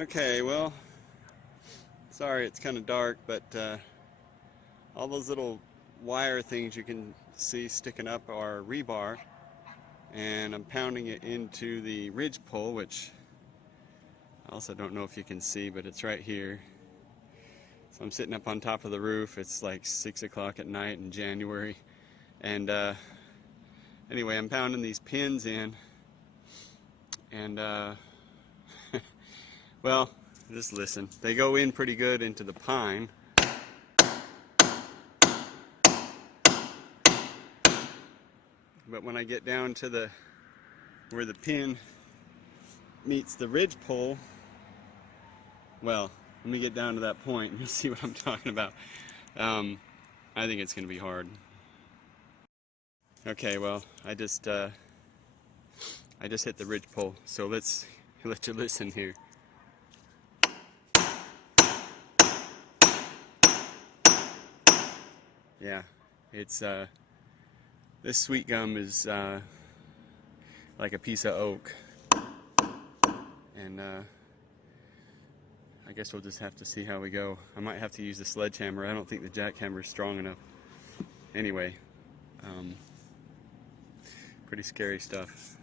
Okay, well, sorry it's kind of dark, but all those little wire things you can see sticking up are rebar, and I'm pounding it into the ridge pole, which I also don't know if you can see, but it's right here. So I'm sitting up on top of the roof. It's like 6 o'clock at night in January, and anyway, I'm pounding these pins in, and well, just listen. They go in pretty good into the pine. But when I get down to where the pin meets the ridge pole, well, let me get down to that point and you'll see what I'm talking about. I think it's going to be hard. Okay, well, I just hit the ridge pole, so let's let you listen here. Yeah, it's this sweet gum is like a piece of oak, and I guess we'll just have to see how we go. I might have to use the sledgehammer. I don't think the jackhammer is strong enough. Anyway, pretty scary stuff.